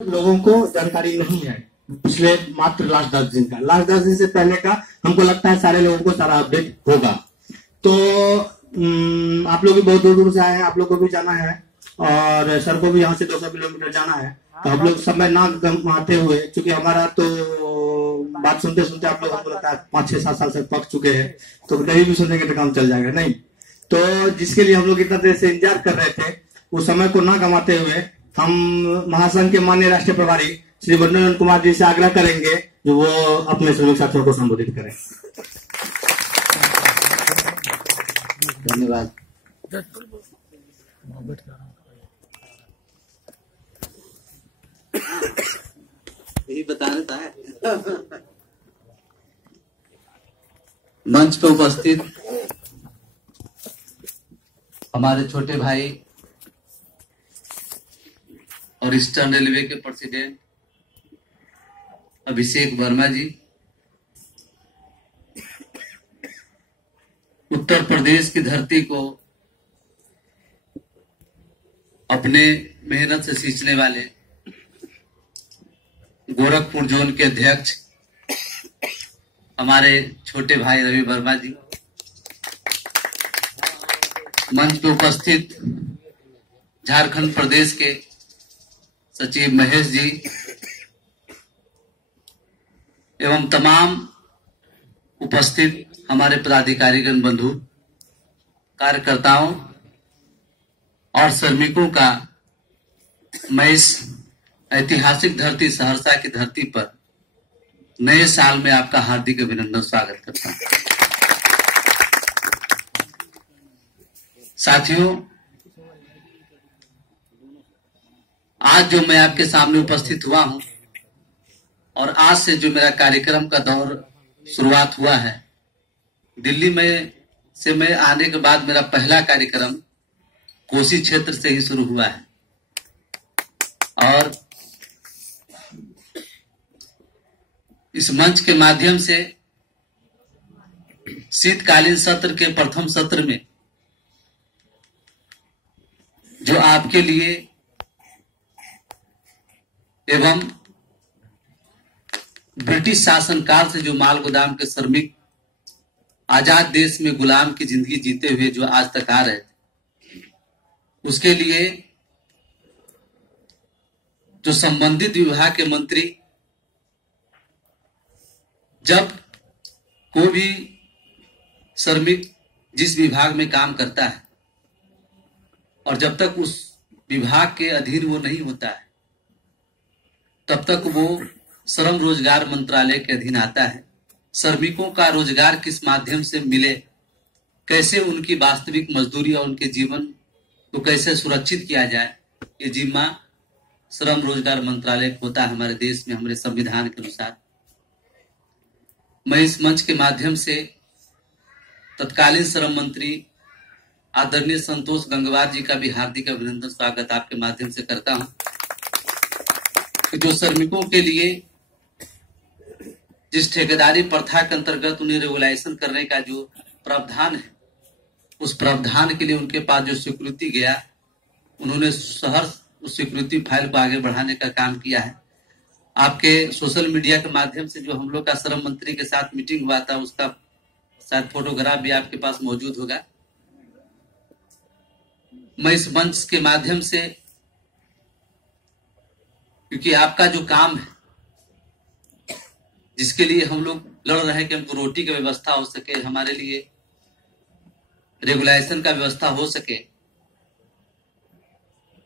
लोगों को जानकारी नहीं है पिछले मात्र लास्ट 10 दिन से पहले का हमको लगता है सारे लोगों को सारा अपडेट होगा। तो आप लोग भी बहुत दूर दूर से आए हैं, आप लोग को भी जाना है और सर को भी यहाँ से 200 किलोमीटर जाना है। तो हम लोग समय ना गंवाते हुए, क्योंकि हमारा तो बात सुनते सुनते आप लोग हमको लगता है 5-6-7 साल से पक चुके हैं, तो नहीं भी सुनेंगे तो काम चल जाएगा नहीं। तो जिसके लिए हम लोग इतना देर से इंतजार कर रहे थे, उस समय को ना गंवाते हुए हम महासंघ के माननीय राष्ट्रीय प्रभारी श्री वरुण कुमार जी से आग्रह करेंगे जो वो अपने श्रमिक साथियों को संबोधित करें। धन्यवाद। यही बताना था। मंच पर उपस्थित हमारे छोटे भाई और ईस्टर्न रेलवे के प्रेसिडेंट अभिषेक वर्मा जी, उत्तर प्रदेश की धरती को अपने मेहनत से सींचने वाले गोरखपुर जोन के अध्यक्ष हमारे छोटे भाई रवि वर्मा जी, मंच पे उपस्थित झारखंड प्रदेश के सचिव महेश जी एवं तमाम उपस्थित हमारे पदाधिकारीगण बंधु, कार्यकर्ताओं और श्रमिकों का मैं इस ऐतिहासिक धरती सहरसा की धरती पर नए साल में आपका हार्दिक अभिनंदन स्वागत करता हूं। साथियों, आज जो मैं आपके सामने उपस्थित हुआ हूं और आज से जो मेरा कार्यक्रम का दौर शुरुआत हुआ है, दिल्ली में से मैं आने के बाद मेरा पहला कार्यक्रम कोसी क्षेत्र से ही शुरू हुआ है और इस मंच के माध्यम से शीतकालीन सत्र के प्रथम सत्र में जो आपके लिए एवं ब्रिटिश शासनकाल से जो माल गोदाम के श्रमिक आजाद देश में गुलाम की जिंदगी जीते हुए जो आज तक आ रहे थे, उसके लिए जो संबंधित विभाग के मंत्री जब कोई भी श्रमिक जिस विभाग में काम करता है और जब तक उस विभाग के अधीन वो नहीं होता है, तब तक वो श्रम रोजगार मंत्रालय के अधीन आता है। श्रमिकों का रोजगार किस माध्यम से मिले, कैसे उनकी वास्तविक मजदूरी और उनके जीवन को कैसे सुरक्षित किया जाए, ये जिम्मा श्रम रोजगार मंत्रालय को होता है हमारे देश में, हमारे संविधान के अनुसार। मैं इस मंच के माध्यम से तत्कालीन श्रम मंत्री आदरणीय संतोष गंगवार जी का भी हार्दिक अभिनंदन स्वागत आपके माध्यम से करता हूं कि जो श्रमिकों के लिए जिस ठेकेदारी प्रथा के अंतर्गत उन्हें रेगुलाइजेशन करने का जो प्रावधान है, उस प्रावधान के लिए उनके पास जो स्वीकृति गया, उन्होंने सहर्ष उस स्वीकृति फाइल को आगे बढ़ाने का काम किया है। आपके सोशल मीडिया के माध्यम से जो हम लोग का श्रम मंत्री के साथ मीटिंग हुआ था, उसका शायद फोटोग्राफ भी आपके पास मौजूद होगा। मैं इस मंच के माध्यम से, क्योंकि आपका जो काम है जिसके लिए हम लोग लड़ रहे हैं कि हमको रोटी की व्यवस्था हो सके, हमारे लिए रेगुलेशन का व्यवस्था हो सके,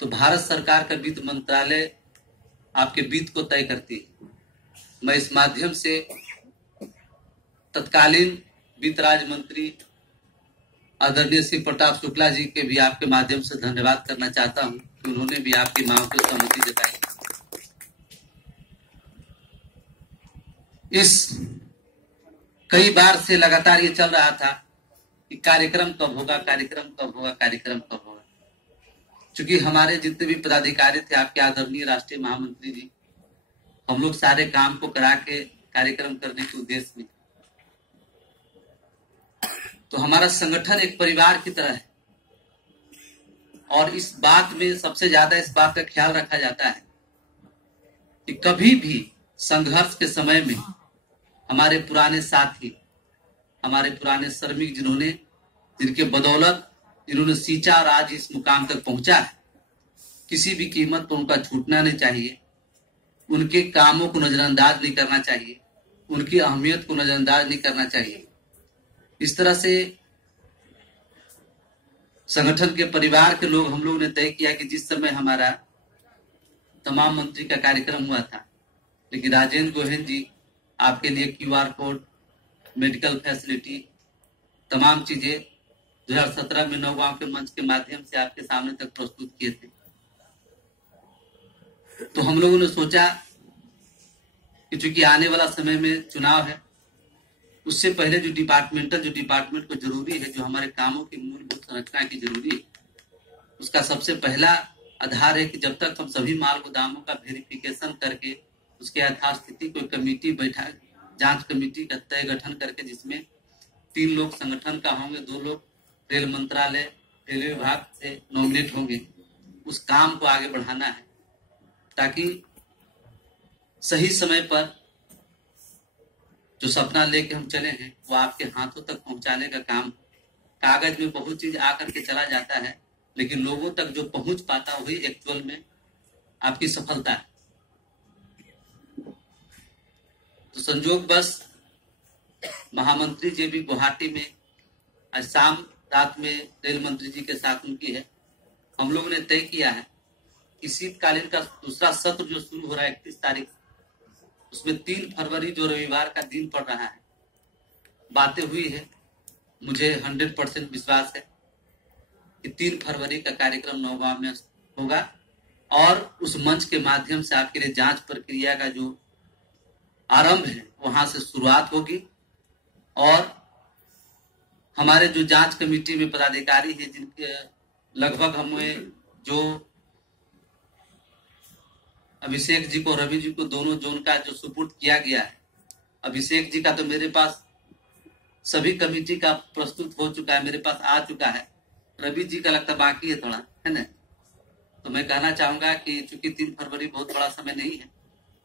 तो भारत सरकार का वित्त मंत्रालय आपके वित्त को तय करती है। मैं इस माध्यम से तत्कालीन वित्त राज्य मंत्री आदरणीय श्री प्रताप शुक्ला जी के भी आपके माध्यम से धन्यवाद करना चाहता हूं कि उन्होंने भी आपकी मांग को सहमति जताई। इस कई बार से लगातार ये चल रहा था कि कार्यक्रम कब होगा, कार्यक्रम कब होगा, कार्यक्रम कब होगा। चूंकि हमारे जितने भी पदाधिकारी थे, आपके आदरणीय राष्ट्रीय महामंत्री जी, हम लोग सारे काम को करा के कार्यक्रम करने के उद्देश्य में, तो हमारा संगठन एक परिवार की तरह है और इस बात में सबसे ज्यादा इस बात का ख्याल रखा जाता है कि कभी भी संघर्ष के समय में हमारे पुराने साथी, हमारे पुराने श्रमिक जिनके बदौलत इन्होंने सींचा और आज इस मुकाम तक पहुंचा है, किसी भी कीमत पर उनका छूटना नहीं चाहिए। उनके कामों को नजरअंदाज नहीं करना चाहिए, उनकी अहमियत को नजरअंदाज नहीं करना चाहिए। इस तरह से संगठन के परिवार के लोग, हम लोगों ने तय किया कि जिस समय हमारा तमाम मंत्री का कार्यक्रम हुआ था, लेकिन राजेंद्र गोहेन जी आपके लिए QR कोड, मेडिकल फैसिलिटी, तमाम चीजें 2017 में नौगांव के मंच के माध्यम से आपके सामने तक प्रस्तुत किए थे। तो हम लोगों ने सोचा कि चूंकि आने वाला समय में चुनाव है, उससे पहले जो डिपार्टमेंट को जरूरी है, जो हमारे कामों की मूलभूत संरचना की जरूरी है, उसका सबसे पहला आधार है कि जब तक हम सभी माल गोदामों का वेरिफिकेशन करके उसके यथास्थिति को कमेटी बैठा, जांच कमेटी का तय गठन करके, जिसमें 3 लोग संगठन का होंगे, 2 लोग रेल मंत्रालय, रेलवे विभाग से नॉमिनेट होंगे, उस काम को आगे बढ़ाना है ताकि सही समय पर जो सपना लेके हम चले हैं वो आपके हाथों तक पहुंचाने का काम। कागज में बहुत चीज आकर के चला जाता है, लेकिन लोगों तक जो पहुंच पाता वही एक्चुअल में आपकी सफलता है। तो संजोग बस महामंत्री जी भी गुवाहाटी में आज शाम रात में रेल मंत्री जी के साथ उनकी है। हम लोगों ने तय किया है कि शीतकालीन का दूसरा सत्र जो शुरू हो रहा है 31 तारीख, उसमें 3 फरवरी जो रविवार का दिन पड़ रहा है, बातें हुई है। मुझे 100% विश्वास है कि 3 फरवरी का कार्यक्रम नौगांव में होगा और उस मंच के माध्यम से आपके लिए जांच प्रक्रिया का जो आरंभ है वहां से शुरुआत होगी। और हमारे जो जांच कमेटी में पदाधिकारी हैं, जिनके लगभग हमें जो अभिषेक जी को, रवि जी को, दोनों जोन का जो सुपुर्द किया गया है, अभिषेक जी का तो मेरे पास सभी कमेटी का प्रस्तुत हो चुका है, मेरे पास आ चुका है। रवि जी का लगता बाकी है थोड़ा, है ना। तो मैं कहना चाहूंगा कि चूंकि 3 फरवरी बहुत बड़ा समय नहीं है,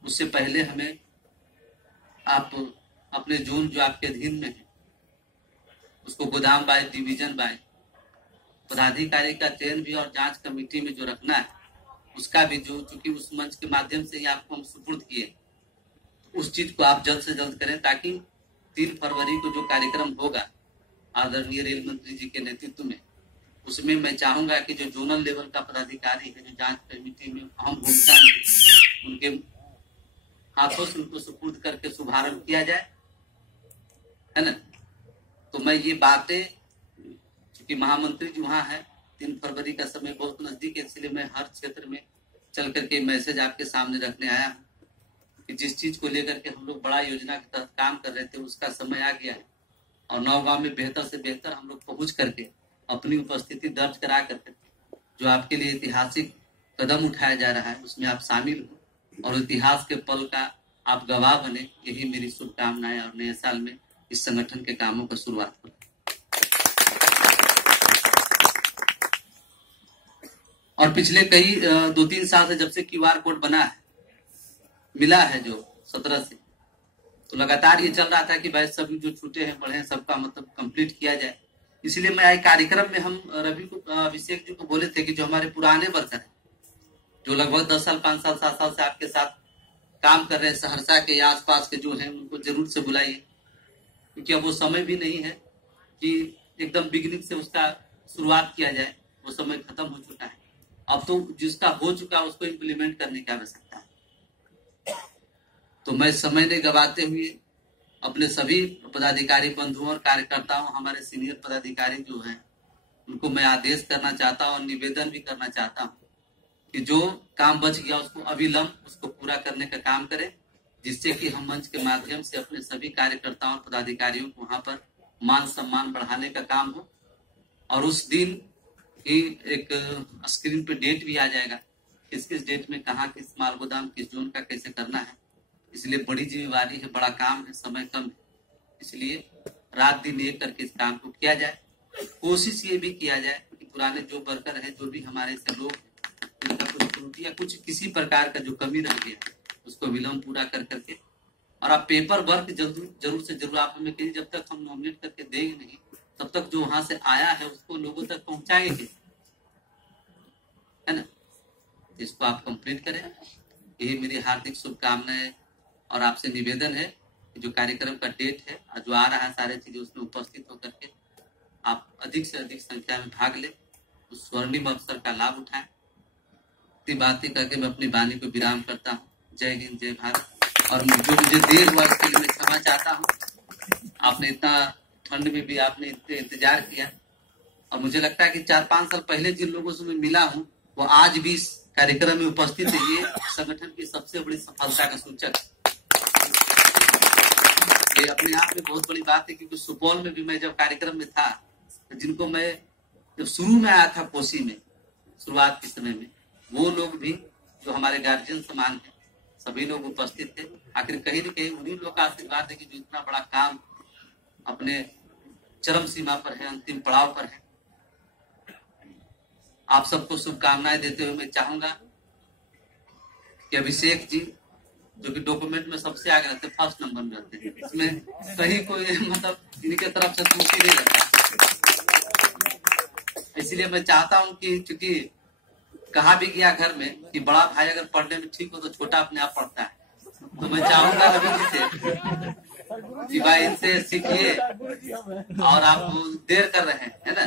उससे पहले हमें आप अपने जोन जो आपके अधीन में है उसको गोदाम बाय डिवीजन बाय पदाधिकारी का चयन भी और जांच कमेटी में जो रखना है उसका भी, जो चूंकि उस मंच के माध्यम से ही आपको हम सुपुर्द किए, तो उस चीज को आप जल्द से जल्द करें ताकि 3 फरवरी को जो कार्यक्रम होगा आदरणीय रेल मंत्री जी के नेतृत्व में, उसमें मैं चाहूंगा कि जो जोनल लेवल का पदाधिकारी है, जो जांच कमेटी में अहम भूमिका में, उनके हाथों से उनको सुपुर्द करके शुभारंभ किया जाए, है ना। तो मैं ये बातें, क्योंकि महामंत्री जी वहां है, 3 फरवरी का समय बहुत नजदीक है, इसलिए मैं हर क्षेत्र में चल करके मैसेज आपके सामने रखने आया हूँ कि जिस चीज को लेकर के हम लोग बड़ा योजना के तहत काम कर रहे थे उसका समय आ गया है और नौगांव में बेहतर से बेहतर हम लोग पहुंच करके अपनी उपस्थिति दर्ज करा करके जो आपके लिए ऐतिहासिक कदम उठाया जा रहा है उसमें आप शामिल हो और इतिहास के पल का आप गवाह बने। यही मेरी शुभकामनाएं और नए साल में इस संगठन के कामों का शुरुआत हो। और पिछले कई 2-3 साल से जब से QR कोड बना है, मिला है जो 17 से, तो लगातार ये चल रहा था कि भाई सभी जो छूटे हैं पढ़े हैं सबका मतलब कंप्लीट किया जाए। इसलिए मैं आए कार्यक्रम में हम रवि को, अभिषेक जी को बोले थे कि जो हमारे पुराने वर्कर हैं, जो लगभग 10 साल 5 साल 7 साल से आपके साथ काम कर रहे हैं, सहरसा के या आसपास के जो हैं, उनको जरूर से बुलाइए, क्योंकि अब वो समय भी नहीं है कि एकदम बिगिनिंग से उसका शुरुआत किया जाए, वो समय खत्म हो चुका है। अब तो जिसका हो चुका है उसको इम्प्लीमेंट करने की आवश्यकता है। तो मैं समय नहीं गवाते हुए अपने सभी पदाधिकारी बंधुओं और कार्यकर्ताओं, हमारे सीनियर पदाधिकारी जो हैं, उनको मैं आदेश करना चाहता हूं और निवेदन भी करना चाहता हूं कि जो काम बच गया उसको अविलंब उसको पूरा करने का काम करें, जिससे कि हम मंच के माध्यम से अपने सभी कार्यकर्ताओं और पदाधिकारियों को वहां पर मान सम्मान बढ़ाने का काम हो। और उस दिन ही एक स्क्रीन पे डेट भी आ जाएगा, किस किस डेट में कहाँ किस माल गोदाम किस जोन का कैसे करना है। इसलिए बड़ी जिम्मेवारी है, बड़ा काम है, समय कम है, इसलिए रात दिन एक करके इस काम को किया जाए। कोशिश ये भी किया जाए कि पुराने जो वर्कर है, जो भी हमारे से लोग जिनका कुछ त्रुटि या कुछ किसी प्रकार का जो कमी रह गया, उसको विलम्ब पूरा कर करके, और आप पेपर वर्क जरूर से जरूर आप हमें कहिए। जब तक हम नॉमिनेट करके देंगे नहीं, तब तक जो वहां से आया है उसको लोगों तक पहुंचाएंगे, है ना। इसको आप कंप्लीट करें, यही मेरी हार्दिक शुभकामनाएं और आपसे निवेदन है कि जो कार्यक्रम का डेट है और जो आ रहा है सारे चीजें उसमें उपस्थित होकर के आप अधिक से अधिक संख्या में भाग ले, उस स्वर्णिम अवसर का लाभ उठाएं। इतनी बातें करके मैं अपनी वाणी को विराम करता हूँ। जय हिंद, जय भारत। और जो मुझे देर हुआ इसके लिए मैं क्षमा चाहता हूँ। आपने इतना ठंड में भी आपने इंतजार किया, और मुझे लगता है कि 4-5 साल पहले जिन लोगों से मैं मिला हूँ वो आज भी इस कार्यक्रम में उपस्थित है। ये संगठन की सबसे बड़ी सफलता का सूचक, ये अपने आप में बहुत बड़ी बात है। क्योंकि सुपौल में भी मैं जब कार्यक्रम में था, जिनको मैं जब शुरू में आया था कोसी में शुरुआत के समय में, वो लोग भी जो हमारे गार्जियन समान है, सभी लोग उपस्थित थे। आखिर कहीं न कहीं उन्हीं लोग का आशीर्वाद है कि जो इतना बड़ा काम अपने चरम सीमा पर है, अंतिम पड़ाव पर है। आप सबको शुभकामनाएं देते हुए मैं चाहूंगा कि अभिषेक जी, जो कि डॉक्यूमेंट में सबसे आगे रहते, फर्स्ट नंबर में रहते हैं, इसमें कहीं कोई मतलब इनके तरफ से त्रुटि नहीं रहता। इसलिए मैं चाहता हूं कि, चूंकि कहा भी गया घर में कि बड़ा भाई अगर पढ़ने में ठीक हो तो छोटा अपने आप पढ़ता है, तो मैं चाहूंगा अभी जी से कि भाई इनसे सीखिए, और आप देर कर रहे हैं, है ना,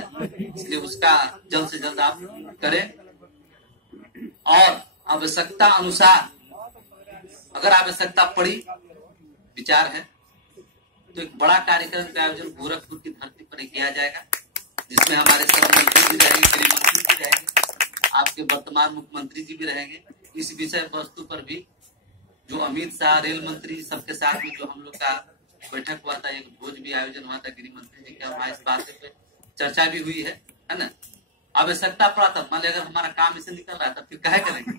इसलिए उसका जल्द से जल्द आप करें। और आवश्यकता अनुसार अगर आवश्यकता पड़ी, विचार है, तो एक बड़ा कार्यक्रम का आयोजन गोरखपुर की धरती पर किया जाएगा, जिसमें हमारे श्रम मंत्री भी रहेंगे, गृह मंत्री भी रहेंगे, आपके वर्तमान मुख्यमंत्री जी भी रहेंगे। इस विषय वस्तु पर भी जो अमित शाह, रेल मंत्री, सबके साथ में जो हम लोग का बैठक हुआ था, एक भोज भी आयोजन हुआ था गृह मंत्री जी का, वहां इस बात पे चर्चा भी हुई है ना। आवश्यकता पड़ा था, मान लीजिए अगर हमारा काम इसे निकल रहा था फिर क्या करेंगे।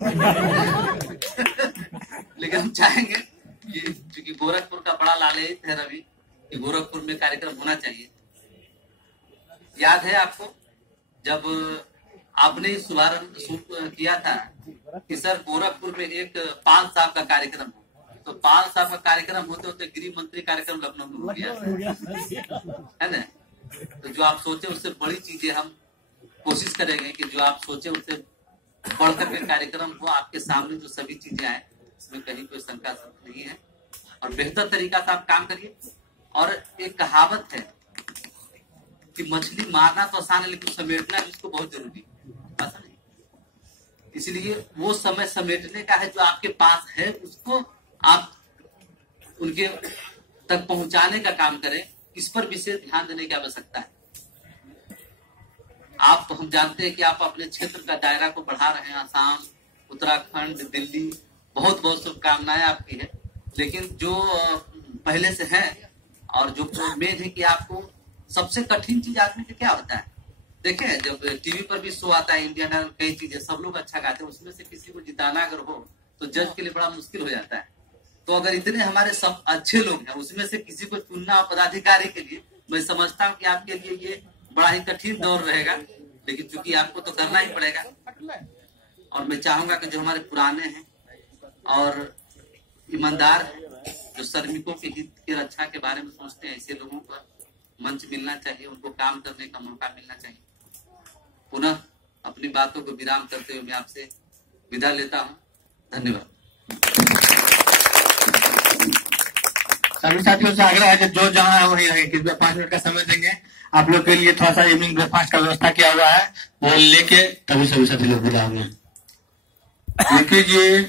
लेकिन हम चाहेंगे कि क्योंकि गोरखपुर का बड़ा लालच है रवि कि गोरखपुर में कार्यक्रम होना चाहिए। याद है आपको जब आपने शुभारंभ किया था कि सर गोरखपुर में एक 5 साल का कार्यक्रम हो, तो 5 साल का कार्यक्रम होते होते गृह मंत्री कार्यक्रम लखनऊ में हो गया, है ना। तो जो आप सोचे उससे बड़ी चीजें हम कोशिश करेंगे कि जो आप सोचे उससे बढ़कर के कार्यक्रम हो, आपके सामने जो सभी चीजें आए, इसमें कहीं कोई शंका नहीं है, और बेहतर तरीका से आप काम करिए। और एक कहावत है कि मछली मारना तो आसान है, लेकिन समेटना भी उसको बहुत जरूरी है, इसलिए वो समय समेटने का है जो आपके पास है, उसको आप उनके तक पहुंचाने का काम करें। इस पर विशेष ध्यान देने की आवश्यकता है। आप, हम जानते हैं कि आप अपने क्षेत्र का दायरा को बढ़ा रहे हैं, आसाम, उत्तराखंड, दिल्ली, बहुत बहुत शुभकामनाएं आपकी है। लेकिन जो पहले से है और जो उम्मीद है कि आपको सबसे कठिन चीज आदमी का क्या होता है, देखें जब टीवी पर भी शो आता है इंडियन आइडल, कई चीजें, सब लोग अच्छा गाते हैं, उसमें से किसी को जिताना अगर हो तो जज के लिए बड़ा मुश्किल हो जाता है। तो अगर इतने हमारे सब अच्छे लोग हैं, उसमें से किसी को चुनना पदाधिकारी के लिए, मैं समझता हूँ कि आपके लिए ये बड़ा ही कठिन दौर रहेगा, लेकिन चूंकि आपको तो करना ही पड़ेगा। और मैं चाहूंगा कि जो हमारे पुराने हैं और ईमानदार हैं, जो श्रमिकों के हित की रक्षा के बारे में सोचते हैं, ऐसे लोगों पर मंच मिलना चाहिए, उनको काम करने का मौका मिलना चाहिए। पुनः अपनी बातों को विराम करते हुए मैं आपसे विदा लेता हूँ। धन्यवाद। सभी साथियों से आग्रह है कि जो जहाँ है वही रहे, कि 5 मिनट का समय देंगे। आप लोग के लिए थोड़ा सा इवनिंग ब्रेकफास्ट का व्यवस्था किया हुआ है, वो लेके तभी सभी साथी लोग विदा होंगे। देखिए